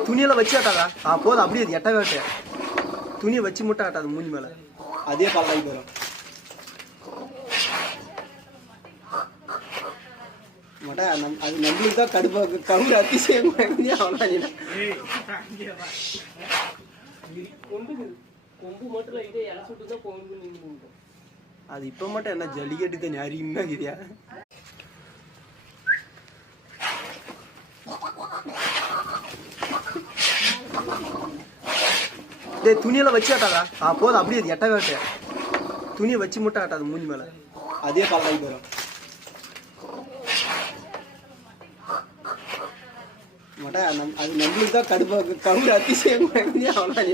துணியெல்லாம் வச்சு ஆட்டாதா போதும் அப்படியே அது எட்டவே ஆட்டு துணியை வச்சு மட்டும் ஆட்டாது மூஞ்சி மேல அதே பல்லாகி போயிடும் மாட்டா அது நம்மளுக்கு தான் கடுப்பாக்கு கவுரு அதிசயம் அது இப்ப மட்டும் என்ன ஜல்லிக்கட்டு தான் அறியுமா கிரியா துணியெல்லாம் வச்சு ஆட்டாதா போதும் அப்படியே அது எட்டவே ஆட்டு துணியை வச்சு மட்டும் ஆட்டாது மூஞ்சி மேல அதே பல்லாகி போயிடும் மாட்டா அது நம்மளுக்கு தான் கடுப்பாக்கு கவுரு அதிசயம் அவ்வளோ